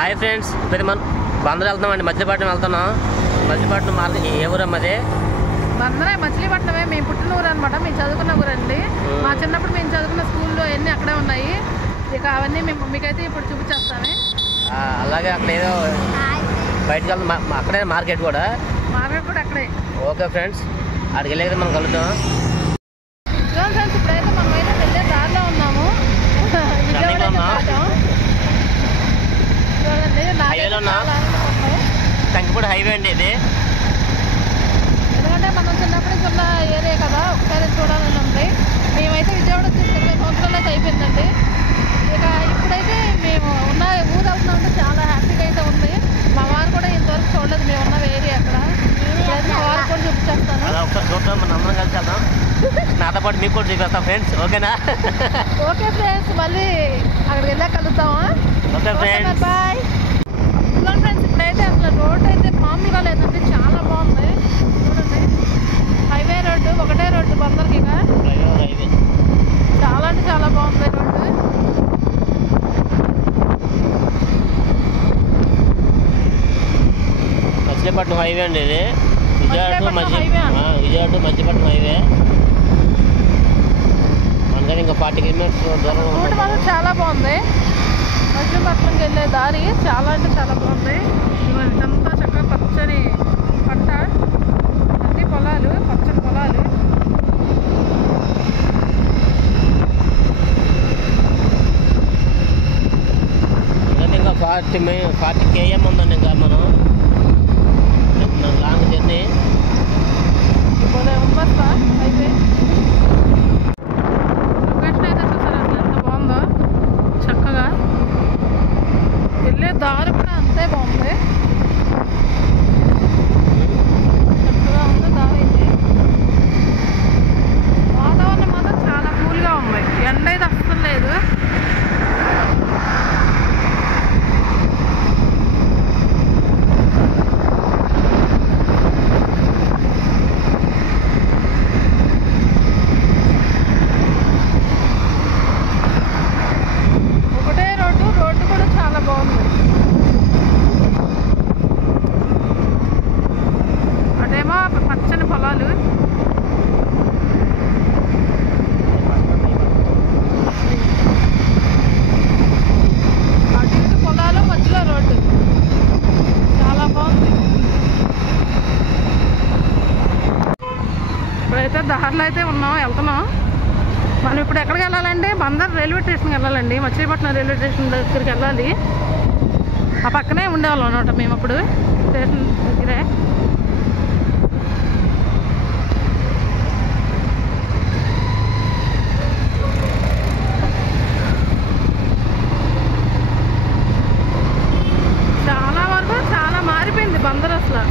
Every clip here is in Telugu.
హాయ్ ఫ్రెండ్స్, ఇప్పుడు మనం బందర్ వెళ్తామండి. మచిలీపట్నం వెళ్తున్నాం. మచిలీపట్నం మార్కెట్ ఏ ఊరమ్మ అది? బందరే మచిలీపట్నమే. మేము పుట్టిన ఊరు అనమాట. మేము చదువుకున్న ఊరండి. మా చిన్నప్పుడు మేము చదువుకున్న స్కూల్లో అన్నీ అక్కడే ఉన్నాయి. ఇక అవన్నీ మేము మీకైతే ఇప్పుడు చూపించేస్తామే. అలాగే అక్కడ ఏదో బయటకు వెళ్తాం. అక్కడే మార్కెట్ కూడా అక్కడే. ఓకే ఫ్రెండ్స్, అక్కడికి వెళ్ళేది మనం కలుద్దాం. ఫ్రెండ్స్, ఇప్పుడైతే మనం అయితే వెళ్ళే దారిలో ఉన్నాము. కంకిపూడి హైవే అండి ఇది. ఎందుకంటే మనం చిన్నప్పటి నుంచి ఉన్న ఏరియా కదా, ఒకసారి చూడాలని ఉంది. మేమైతే విజయవాడ వచ్చి 20 సంవత్సరాలు అయితే అయిపోయిందండి. ఇక ఇప్పుడైతే మేము ఉన్న ఊరు వెళ్తున్నామంటే చాలా హ్యాపీగా అయితే ఉంది. మా వారు కూడా ఇంతవరకు చూడలేదు మేము ఉన్న ఏరియా అక్కడ. ఇప్పుడైతే మా వారు కూడా చూపించేస్తాను. ఒకసారి చూద్దాం, మనం అందరం కలిసి వెళ్దాం. నాతో పాటు మీకు కూడా చూపిస్తాం ఫ్రెండ్స్. ఓకేనా? ఓకే ఫ్రెండ్స్, మళ్ళీ అక్కడికి వెళ్ళాక కలుద్దామా? Okay friends, bye. ఫ్రెండ్స్, ఇప్పుడైతే అసలు రోడ్డు అయితే మామూలుగా లేదండి, చాలా బాగుంది. చూడండి, హైవే రోడ్డు, ఒకటే రోడ్డు బందర్కి. ఇక చాలా అంటే చాలా బాగుంది రోడ్డు. మచిలీపట్నం హైవే అండి ఇది. Vijayawada to Machilipatnam highway. మన ఇంకా 40 కిలోమీటర్స్ దూరం. రోడ్డు మాత్రం చాలా బాగుంది. మచిలీపట్నంకి వెళ్ళే దారి చాలా అంటే చాలా బాగుంది. ఇదంతా చక్కగా పచ్చని పంట, అన్ని పొలాలు, పచ్చని పొలాలు. ఇంకా 40 km ఉందండి. ఇంకా మనం లాంగ్ జర్నీ. ఉందా అయితే లొకేషన్ అయితే చూసారు అసలు ఎంత బాగుందో. చక్కగా వెళ్ళే దారి కూడా అంతే బాగుంది. చక్కగా ఉంది దారి అయితే. వాతావరణం మాత్రం చాలా కూల్గా ఉంది. ఎండ అయితే అస్సలు లేదు. రోడ్డు కూడా చాలా బాగుంది. అదేమో పచ్చని పొలాలు, అటు ఇటు పొలాలు, మధ్యలో రోడ్డు చాలా బాగుంది. ఇప్పుడైతే దారిలో అయితే ఉన్నాం, వెళ్తున్నాం. మనం ఇప్పుడు ఎక్కడికి వెళ్ళాలంటే బందర్ రైల్వే స్టేషన్కి వెళ్ళాలండి. మచిలీపట్నం రైల్వే స్టేషన్ దగ్గరికి వెళ్ళాలి. ఆ పక్కనే ఉండేవాళ్ళం అనమాట మేము అప్పుడు, స్టేషన్ దగ్గరే. చాలా వరకు చాలా మారిపోయింది బందర్ అసలు.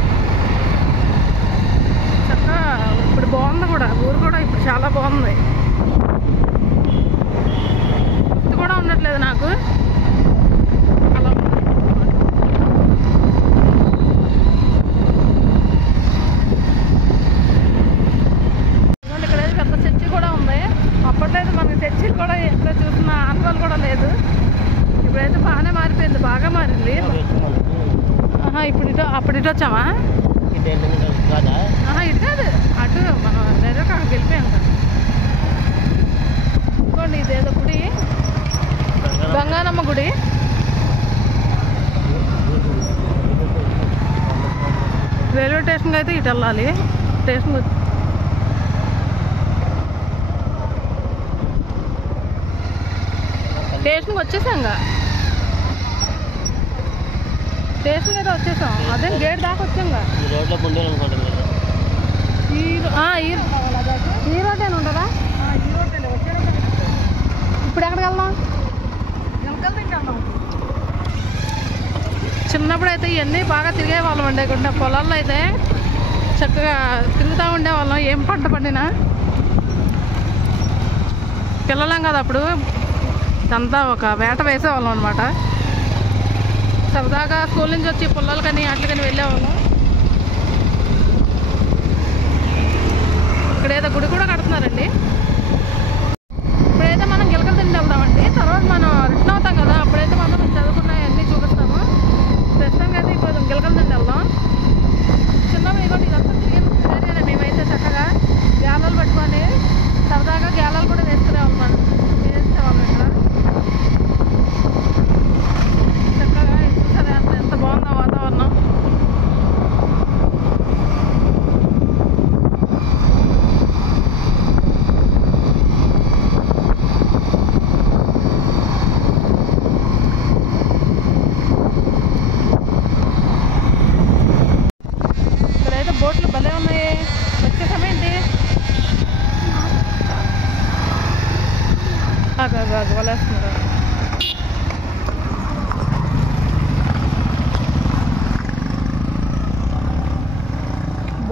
చక్కగా ఇప్పుడు బాగుంది కూడా, ఊరు కూడా ఇప్పుడు చాలా బాగుంది. కూడా ఉండట్లేదు నాకు అలా. ఇక్కడైతే పెద్ద చర్చి కూడా ఉంది. అప్పట్లేదు మనకి చర్చిలు కూడా ఎక్కడ చూసిన ఆనవాళ్ళు కూడా లేదు. ఇప్పుడైతే బాగానే మారిపోయింది, బాగా మారింది. ఇప్పుడు ఇటు అప్పుడు ఇటు వచ్చామా? ఇటు కాదు, అటు మనం డైరెక్ట్ అక్కడికి వెళ్ళిపోయాం కదా. ఇంకోండి, ఇదేదో గుడి, గంగానమ్మ గుడి. రైల్వే స్టేషన్కి అయితే ఇటు వెళ్ళాలి. స్టేషన్కి వచ్చేసాంగా. స్టేషన్కి అయితే వచ్చేసాం. అదే గేట్ దాకా వచ్చాంగా. ఈ రోడ్లో ఈ రోడ్డేనా ఉంటుందా? ఇప్పుడు ఎక్కడికి వెళ్దాం? చిన్నప్పుడు అయితే ఇవన్నీ బాగా తిరిగే వాళ్ళం అండి. ఇక్కడ పొలాల్లో అయితే చక్కగా తిరుగుతూ ఉండేవాళ్ళం. ఏం పంట పండినా పిల్లలం కదా అప్పుడు. ఇదంతా ఒక వేట వేసేవాళ్ళం అనమాట. సరదాగా స్కూల్ నుంచి వచ్చి పొలాలకని అట్లకని వెళ్ళేవాళ్ళం. ఇక్కడ ఏదో గుడి కూడా కడుతున్నారండి. ఇప్పుడైతే మనం గిలకలు తిండి వెళ్దామండి. తర్వాత మనం రిటర్న్ అవుతాం కదా, అప్పుడైతే మనం చదువుకున్నాయన్నీ చూపిస్తాము.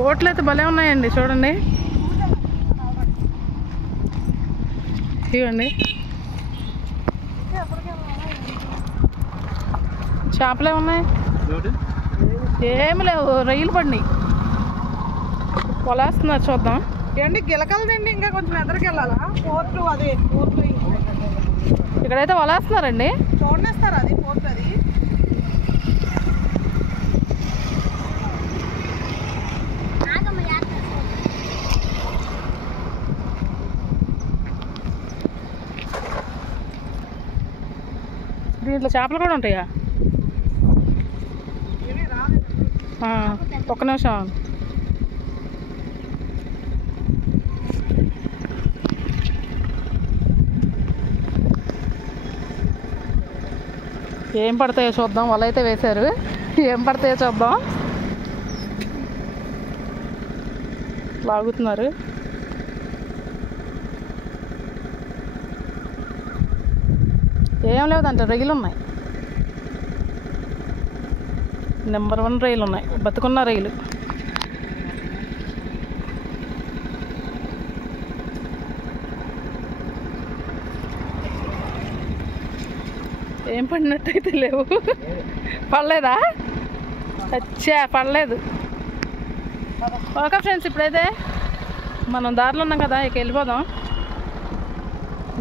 బోట్లు అయితే భలే ఉన్నాయండి, చూడండి. ఇవ్వండి చేపలే ఉన్నాయి, ఏమి లేవు, రొయ్యలు పడినాయి. పొలేస్తున్నారు, చూద్దాం. ఏంటి గిలకలదండి, ఇంకా కొంచెం ఎదరికి వెళ్ళాలా? పోర్టు అదే పోర్టు ఇక్కడైతే వలేస్తున్నారండి. చూడనేస్తారు, అది పోర్టు. అది దీంట్లో చేపలు కూడా ఉంటాయా? ఒక్క నిమిషం. ఏం పడతాయో చూద్దాం. వల అయితే వేశారు, ఏం పడతాయో చూద్దాం. లాగుతున్నారు. ఏం లేదంటే రొయ్యలు ఉన్నాయి, నెంబర్ 1 రొయ్యలు ఉన్నాయి, బతుకున్న రొయ్యలు. ఏం పడినట్టయితే లేవు. పడలేదా? అచ్చా, పడలేదు. ఓకే ఫ్రెండ్స్, ఇప్పుడైతే మనం దారిలో ఉన్నాం కదా, ఇక వెళ్ళిపోదాం.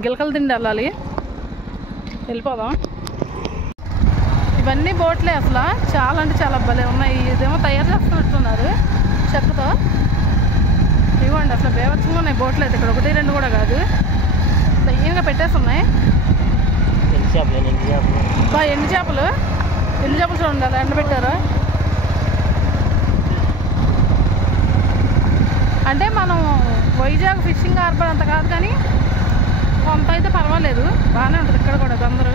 గిలకలు తిండి వెళ్ళాలి, వెళ్ళిపోదాం. ఇవన్నీ బోట్లే, అసలు చాలా అంటే చాలా భలే ఉన్నాయి. ఇదేమో తయారు చేస్తున్నట్టున్నారు చెక్కతో. ఇవ్వండి, అసలు బేవచ్చంగా ఉన్నాయి బోట్లు అయితే. ఇక్కడ 1, 2 కూడా కాదు, లైన్గా పెట్టేసి ఉన్నాయి. ఎండు చేపలు చూడండి, అలా ఎండబెట్టారు. అంటే మనం వైజాగ్ ఫిషింగ్ హార్బర్ అంత కాదు, కానీ కొంత అయితే పర్వాలేదు, బాగానే ఉంటుంది ఇక్కడ కూడా. అందరూ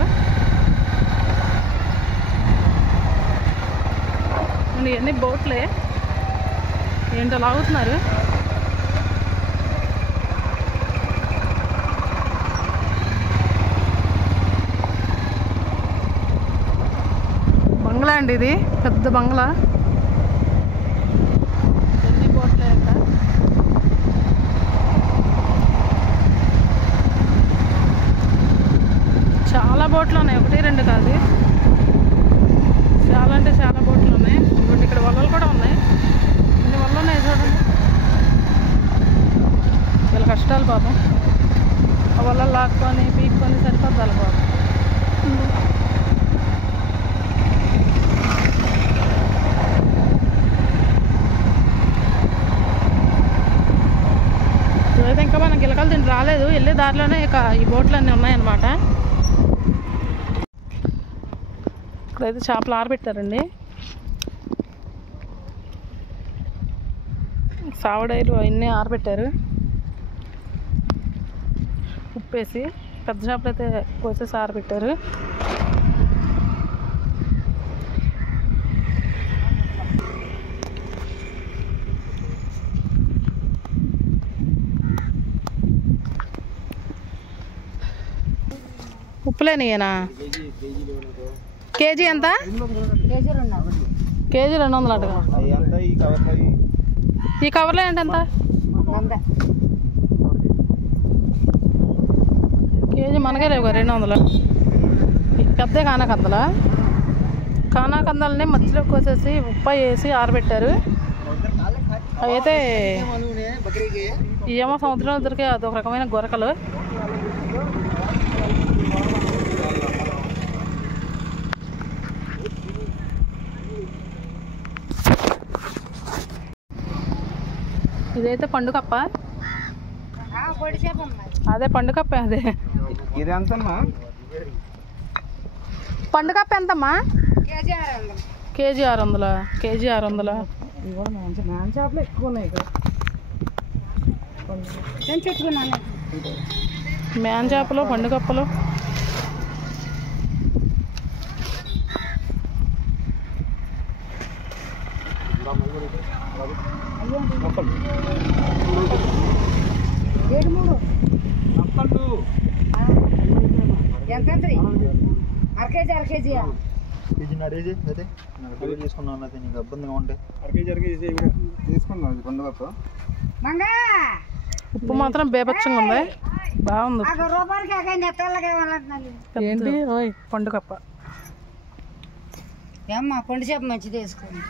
ఇవన్నీ బోట్లే, ఏంటో లాగుతున్నారు. బంగ్లా అండి, ఇది పెద్ద బంగ్లా. ఎన్ని బోట్లే అంట. చాలా బోట్లు ఉన్నాయి, 1, 2 కాదు, చాలా అంటే చాలా బోట్లు ఉన్నాయి. ఇంకోటి ఇక్కడ వలలు కూడా ఉన్నాయి, ఇన్ని వలలు ఉన్నాయి చూడండి. వీళ్ళ కష్టాలు పాపం, ఆ వలలు లాక్కొని పీక్కొని సరిపోద్దాలి పాపం. అయితే ఇంకా మనం గిలకలు తిండి రాలేదు, వెళ్ళే దారిలోనే ఇక ఈ బోట్లు అన్నీ ఉన్నాయన్నమాట. ఇక్కడైతే చేపలు ఆరబెట్టారండి, సావడాయిలు అవన్నీ ఆరబెట్టారు ఉప్పేసి. పెద్ద చేపలు అయితే కోసేసి ఆరబెట్టారు. ఉప్పులేనియేనా? కేజీ ఎంత? కేజీ 200 అటగా. ఈ కవర్లో ఏంటంత? కేజీ మనకే లేవు 200. పెద్ద కానాకందాలని మధ్యలో కోసేసి ఉప్పు వేసి ఆరబెట్టారు. అయితే ఏమో సముద్రంలో దొరికే అదొక రకమైన గొరకలు. ఇదైతే పండుకప్ప, అదే పండుకప్ప. అదే పండుకప్ప ఎంతమ్మా? కేజీ 600. కేజీ 600. చేపలు ఎక్కువ ఉన్నాయి ఇక్కడ. మేన్ చేపలు, పండుకప్పలు. ఎంత? 1 కేజీ 1 కేజీ కేజీన్నర వేసి అయితే నాకు డెలివరీ చేసుకున్నాను అయితే నీకు ఇబ్బందిగా ఉంటే తీసుకున్నాను పండుగ ఉప్పు మాత్రం బేపచ్చంగా ఉంది, బాగుంది. ఏంటి ఓయ్ పండుగప్ప ఏమ్మా పండు చేప మంచిది వేసుకోండి.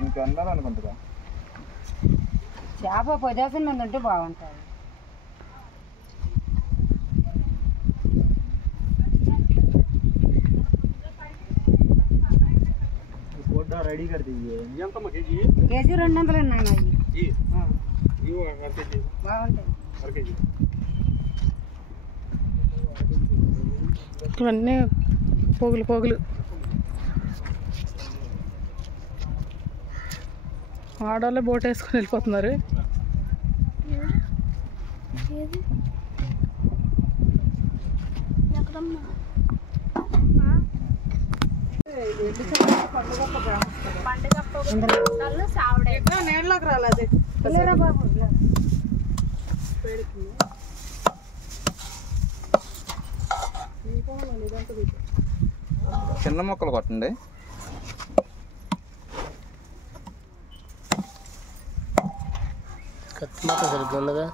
నీకు అన్నారనుకుంటుందా చేప 10,000 మంది ఉంటే బాగుంటుంది. రెడీ कर दीजिए కేజీ 200 నాన్న బాగుంటాయి. ఇవన్నీ పోగులు పోగులు. ఆడవాళ్ళే బోట్ వేసుకొని వెళ్ళిపోతున్నారు. నీళ్ళకి రాలేదు బాబు చిన్న మొక్కలు కొట్టండి. కత్తి మాత్రం సరిగ్గా ఉండగా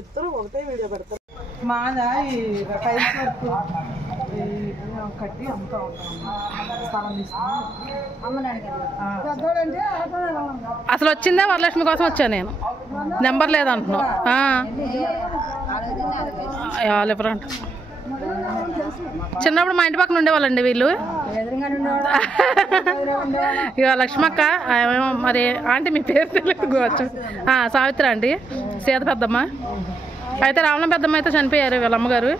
ఇద్దరు ఒకటే వీడియో పెడతారు. మాదా ఈ టైల్స్ వర్క్ కట్టి అమ్ముతా ఉంటాం. స్థలం తీసుకుని అసలు వచ్చిందే వరలక్ష్మి కోసం వచ్చాను నేను, నెంబర్ లేదంటున్నావు. ఎవరంట చిన్నప్పుడు మా ఇంటి పక్కన ఉండేవాళ్ళండి వీళ్ళు. ఇక లక్ష్మక్క మరి ఆంటీ మీ పేరు తెలియదు, సావిత్రి ఆంటీ, సీత పెద్దమ్మ. అయితే రావణ పెద్దమ్మ అయితే చనిపోయారు వీళ్ళ అమ్మగారు.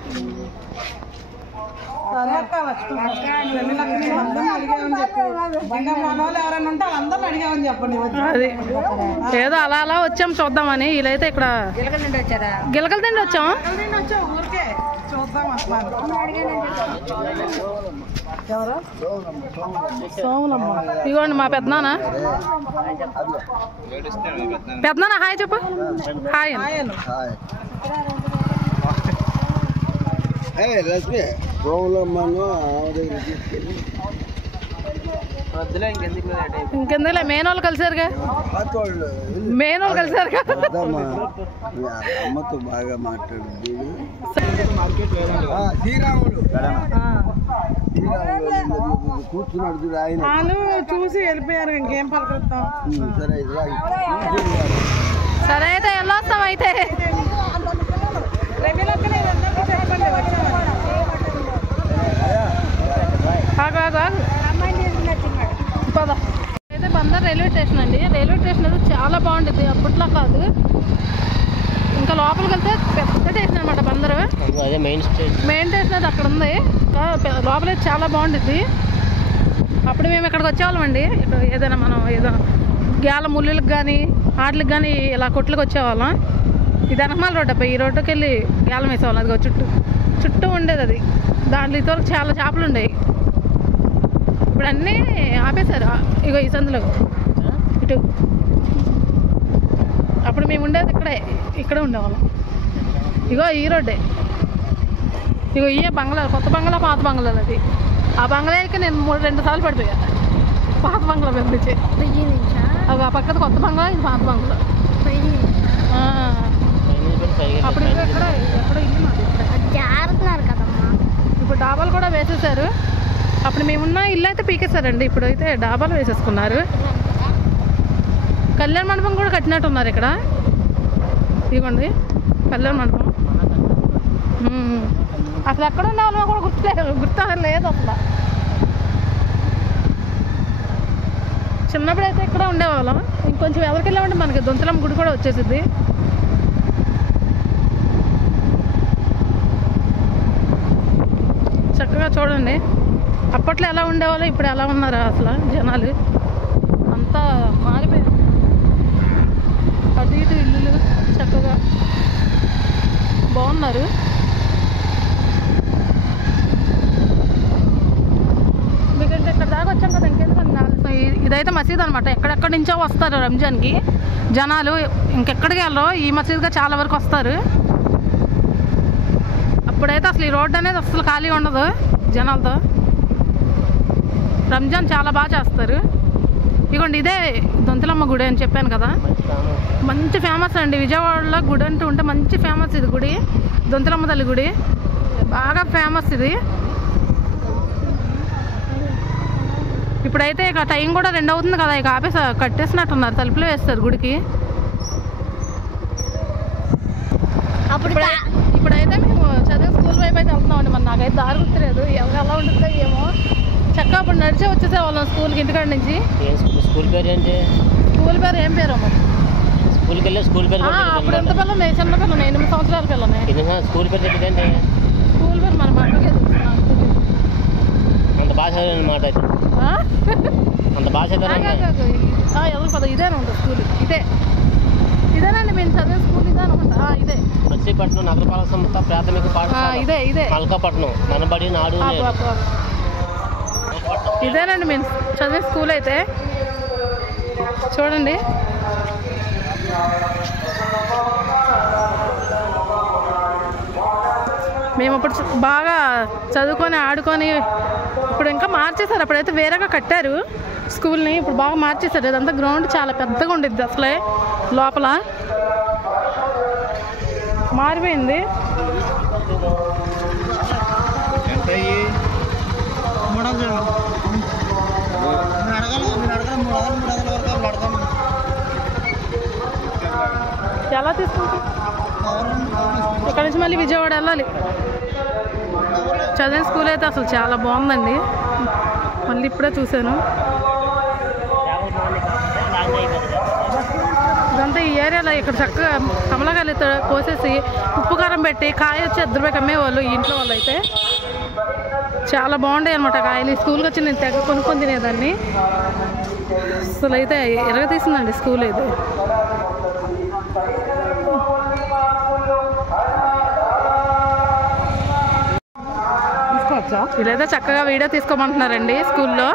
అది ఏదో అలా అలా వచ్చాం చూద్దామని. వీళ్ళైతే ఇక్కడ గిలకల తిండి వచ్చాం. సోములమ్మ ఇగోండి మా పెద్దనాన్న. పెద్దనాన్న హాయ్ చెప్పు. హాయ్ ఇంకెందుకులే, మెయిన్ వాళ్ళు కలిసారుగా, మెయిన్ వాళ్ళు కలిసారుగా. అమ్మతో బాగా మాట్లాడుద్ది. కూర్చున్నాడు ఆయన, వాళ్ళు చూసి వెళ్ళిపోయారు. ఇంకేం పలకరుతాం. సరే అయితే వెళ్ళొస్తాం. అయితే అయితే బందర్ రైల్వే స్టేషన్ అండి. రైల్వే స్టేషన్ అయితే చాలా బాగుంటుంది, అప్పట్లో కాదు. ఇంకా లోపలికి వెళ్తే పెద్ద స్టేషన్ అనమాట బందరు. అదే మెయిన్ స్టేషన్ అయితే అక్కడ ఉంది. లోపల చాలా బాగుంటుంది. అప్పుడు మేము ఇక్కడికి వచ్చేవాళ్ళం అండి. ఇక్కడ ఏదైనా మనం ఏదో గేల ముళ్ళులకు కానీ వాటికి కానీ ఇలా కొట్లకి వచ్చేవాళ్ళం. ఇది అనమాల రోడ్డు అబ్బాయి. ఈ రోడ్డుకి వెళ్ళి గేలం వేసేవాళ్ళం. అది చుట్టూ ఉండేది అది. దాంట్లో ఇంతవరకు చాలా చేపలు ఉండేవి. ఇప్పుడు అన్నీ ఆపేశారు. ఇగో ఈ సందులో ఇటు. అప్పుడు మేము ఉండేది ఇక్కడే ఉండేవాళ్ళం. ఇగో ఈ రోడ్డే. ఇగో ఇయే బంగ్లా, కొత్త బంగ్లా, పాత బంగ్లాలు. అది ఆ బంగ్లాకి నేను 2 సార్లు పడిపోయా. పాత బంగ్లా పంపించి అవి ఆ పక్కన కొత్త బంగ్లా, ఇది పాత బంగ్లా. అప్పుడు ఎక్కడో ఇల్లు మాది. ఇప్పుడు డాబాలు కూడా వేసేసారు. అప్పుడు మేమున్న ఇల్లు అయితే పీకేశారండి. ఇప్పుడు అయితే డాబాలు వేసేసుకున్నారు. కళ్యాణ మండపం కూడా కట్టినట్టున్నారు ఇక్కడ. ఇదిగోండి కళ్యాణ మండపం. అసలు ఎక్కడ ఉండేవాళ్ళో కూడా గుర్తు లేదు అసలు. చిన్నప్పుడైతే ఇక్కడ ఉండేవాళ్ళం. ఇంకొంచెం ఎవరికి వెళ్ళామంటే మనకి దొంతలమ్మ గుడి కూడా వచ్చేసింది. చక్కగా చూడండి, అప్పట్లో ఎలా ఉండేవాళ్ళు, ఇప్పుడు ఎలా ఉన్నారా అసలు జనాలు. అంతా మారిపోయారు. అటు ఇటు ఇల్లులు చక్కగా బాగున్నారు. మీకంటే ఇక్కడ దాకా వచ్చాం కదా, ఇంకెందుకంటే ఇదైతే మసీద్ అనమాట. ఎక్కడెక్కడి నుంచో వస్తారు రంజాన్కి జనాలు. ఇంకెక్కడికి వెళ్ళరు, ఈ మసీద్గా చాలా వరకు వస్తారు. ఇప్పుడైతే అసలు ఈ రోడ్డు అనేది అసలు ఖాళీ ఉండదు జనాలతో. రంజాన్ చాలా బాగా చేస్తారు. ఇదిగోండి ఇదే దొంతలమ్మ గుడి అని చెప్పాను కదా, మంచి ఫేమస్ అండి విజయవాడలో. గుడి అంటూ ఉంటే మంచి ఫేమస్ ఇది గుడి, దొంతలమ్మ తల్లి గుడి బాగా ఫేమస్ ఇది. ఇప్పుడైతే ఇక టైం కూడా 2 అవుతుంది కదా, ఇక ఆపేసి కట్టేసినట్టున్నారు, తలుపులు వేస్తారు గుడికి. ఇప్పుడైతే మేము చదివే స్కూల్ వైపు అయితే వెళ్తున్నామండి. మరి నాకైతే దారి గుర్తులేదు, ఎవరు ఎలా ఉంటుందో ఏమో. చక్కగా అప్పుడు నడిచే వచ్చేసే వాళ్ళం స్కూల్కి ఇంటికాడ నుంచి. స్కూల్ పేరు ఏంటి? స్కూల్ పేరు ఏం పేరు అమ్మ? స్కూల్కి వెళ్ళి స్కూల్ పేరు అప్పుడు ఎంత పిల్లనే, చిన్న పిల్లనే, 8 సంవత్సరాల పిల్లనే. స్కూల్ పేరు తెలియదండి. స్కూల్ పేరు మన అక్కకే అంత బాగా చదివానమాట అయితే. అంత బాగా చదివాను. ఎవరు పద ఇదేనా ఉంటుంది స్కూల్? ఇదేనండి మేము చదివే స్కూల్ ఇదేనమాట. ఇదే మచిలీపట్నం నగరపాలక సంస్థ ప్రాథమిక పాఠశాల. ఇదే మల్కాపట్నం మనబడి నాడు. ఇదేనండి మేము చదివే స్కూల్ అయితే. చూడండి మేము అప్పుడు బాగా చదువుకొని ఆడుకొని, ఇప్పుడు ఇంకా మార్చేశారు. అప్పుడైతే వేరేగా కట్టారు స్కూల్ని, ఇప్పుడు బాగా మార్చేశారు. ఇదంతా గ్రౌండ్ చాలా పెద్దగా ఉండిద్ది, అసలే లోపల మారిపోయింది. ఎలా తీసుకుంటాం? ఇక్కడ నుంచి మళ్ళీ విజయవాడ వెళ్ళాలి. చదివిన స్కూల్ అయితే అసలు చాలా బాగుందండి, మళ్ళీ ఇప్పుడే చూశాను. ఇదంతా ఈ ఏరియాలో ఇక్కడ చక్కగా కమలకాయలు కోసేసి ఉప్పు కారం పెట్టి కాయ వచ్చి 10 రూపాయకి అమ్మేవాళ్ళు ఈ ఇంట్లో వాళ్ళు. అయితే చాలా బాగుంటాయి అనమాట కాయలు. ఈ స్కూల్కి వచ్చి నేను తెగ కొనుక్కొని తినేదాన్ని. అసలు అయితే ఎరగతీసిందండి స్కూల్ అయితే. వీళ్ళైతే చక్కగా వీడియో తీసుకోమంటున్నారండి స్కూల్లో.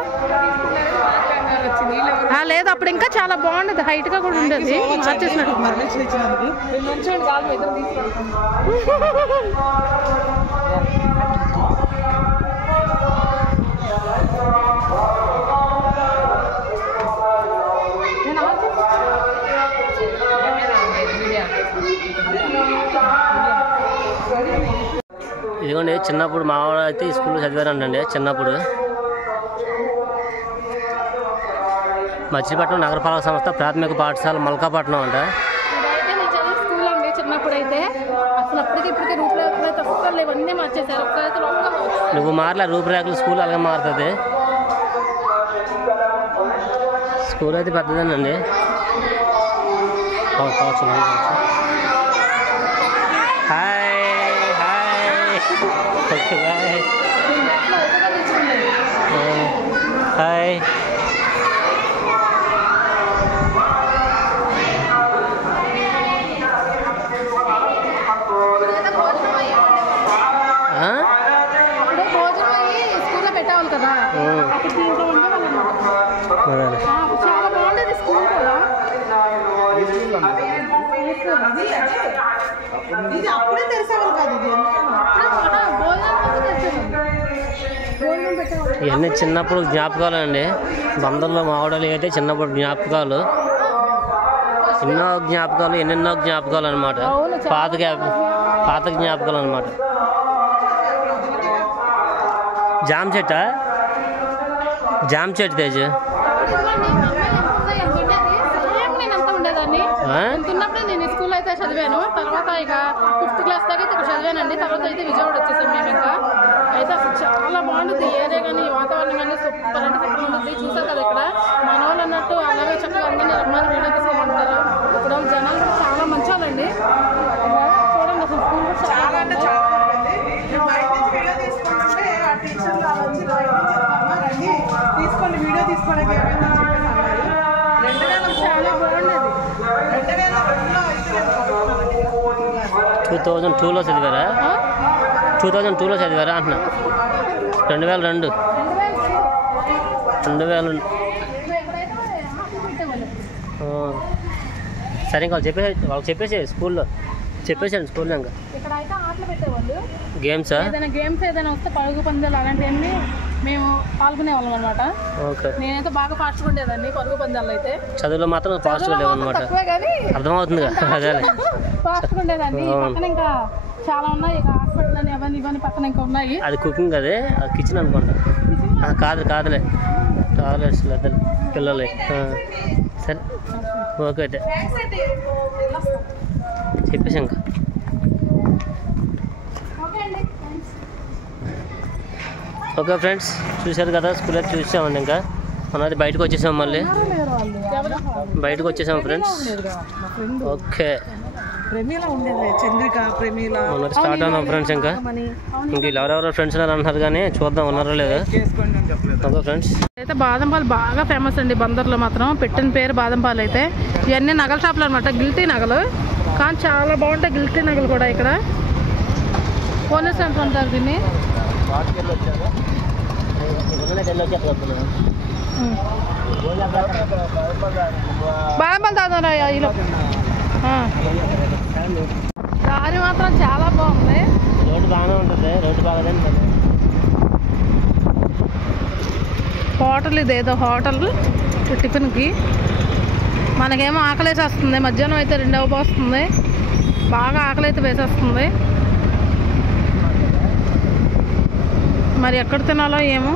లేదు అప్పుడు ఇంకా చాలా బాగుండేది, హైట్ గా కూడా ఉండేది. వచ్చేసినట్టు ఇదిగోండి చిన్నప్పుడు మా వాడు అయితే ఈ స్కూల్లో చదివారంటండి. చిన్నప్పుడు మచిలీపట్నం నగరపాలక సంస్థ ప్రాథమిక పాఠశాల మల్కాపట్నం అంట. ఇదైతే నేను చదివే స్కూల్ అండి చిన్నప్పుడు అయితే. అసలు అప్పటికి ఇప్పటికీ రూపురేఖలు అయితే ఒక్కళ్ళు ఇవన్నీ మార్చేశారు. ఒక్కరైతే లోపల నువ్వు మారలే రూపురేఖలు, స్కూల్ అలాగే మారుతుంది. స్కూల్ అయితే పెద్దదేనండి. Hi hi hi. స్కూల్లో పెట్టేవాళ్ళు కదా, అప్పుడు దీంట్లో ఉండేవాళ్ళు. చాలా బాగుండేది స్కూల్ కూడా. ఇది అప్పుడే తెలిసేవాళ్ళు కాదు. ఇవన్నీ చిన్నప్పుడు జ్ఞాపకాలు అండి. బందర్లో మావడాలు అయితే చిన్నప్పుడు జ్ఞాపకాలు, ఎన్నెన్నో జ్ఞాపకాలు అనమాట. పాత జ్ఞాపకాలు అనమాట. జామ చెట్టు తేజ్ ఉన్నప్పుడే నేను స్కూల్లో అయితే చదివాను. తర్వాత ఇక 5th క్లాస్ దాకా అయితే ఇక్కడ చదివానండి. తర్వాత అయితే విజయవాడ వచ్చేసాం మేము. ఇంకా అయితే అసలు చాలా బాగుంటుంది ఏరియా కానీ, ఈ వాతావరణం కానీ సూపర్ అంటే సూపర్ ఉంటుంది. చూసారు కదా ఇక్కడ మన వాళ్ళు అన్నట్టు అలాగే చక్కగా అందరినీ రమ్మని వీడియో తీసుకోమంటారు. ఇప్పుడు జనాలు కూడా చాలా మంచాలండి. చూడండి అసలు స్కూల్ కూడా చాలా అంటే చాలా బయట నుంచి వీడియో తీసుకుంటే ఆ టీచర్లు అలా వచ్చి బయట నుంచి రండి తీసుకోండి వీడియో తీసుకోవడానికి ఏమైందని చెప్పేసి అన్నారు. 2000 చాలా బాగుండేది. 2002లో చదివారా? 2002లో చదివారా అంటున్నా. 2002 సరే ఇంకా వాళ్ళకి చెప్పేసి స్కూల్లో చెప్పేసాను స్కూల్లో ఇంకా. ఇక్కడ అయితే ఆటలు పెట్టేవాళ్ళు. గేమ్సా? ఏదైనా గేమ్స్ ఏదైనా వస్తే పరుగు పందాలు అలాంటివన్నీ మేము పాల్గొనేవాళ్ళం అనమాట. ఓకే. నేనైతే బాగా ఫాస్ట్గా ఉండేదాన్ని పరుగు పందాలు అయితే. చదువులో మాత్రం ఫాస్ట్గా లేవన్నమాట. తక్కువే కానీ అర్థమవుతుంది అదే ఫాస్ట్గా ఉండేదాన్ని. పక్కన ఇంకా చాలా ఉన్నాయి, ఇక హాస్పిటల్ అని అవన్నీ ఇవన్నీ పక్కన ఇంకా ఉన్నాయి. అది కుకింగ్ అదే కిచెన్ అనుకుంటా. కాదులే టాయిలెట్స్ అదే పిల్లలు. సరే ఓకే అయితే చెప్పేసి ఇంకా. ఓకే ఫ్రెండ్స్, చూశారు కదా స్కూల్ అయితే చూసామండి. ఇంకా మనది బయటకు వచ్చేసాం, మళ్ళీ బయటకు వచ్చేసాం ఫ్రెండ్స్. ఓకే మొన్నటి స్టార్ట్ అవునాం ఫ్రెండ్స్. ఇంకా వీళ్ళు ఎవరెవరో ఫ్రెండ్స్ అంటున్నారు కానీ చూద్దాం ఉన్నారో లేదో. ఓకే ఫ్రెండ్స్, అయితే బాదం పాలు బాగా ఫేమస్ అండి బందర్లో మాత్రం. పెట్టిన పేరు బాదం పాలు. అయితే ఇవన్నీ నగల షాపులు అనమాట, గిల్టీ నగలు. కానీ చాలా బాగుంటాయి గిల్టీ నగలు కూడా. ఇక్కడ పోలీస్ సెంటర్ అంటారు దీన్ని. బాదం పాలు తాగుతారా ఇలా? దారి మాత్రం చాలా బాగుంది. రోడ్డు బాగానే ఉంటుంది, రోడ్డు బాగానే. హోటల్ ఇదేదో హోటల్ టిఫిన్కి. మనకేమో ఆకలి వేసేస్తుంది, మధ్యాహ్నం అయితే 2 అవ్వబోస్తుంది. బాగా ఆకలి అయితే వేసేస్తుంది. మరి ఎక్కడ తినాలో ఏమో.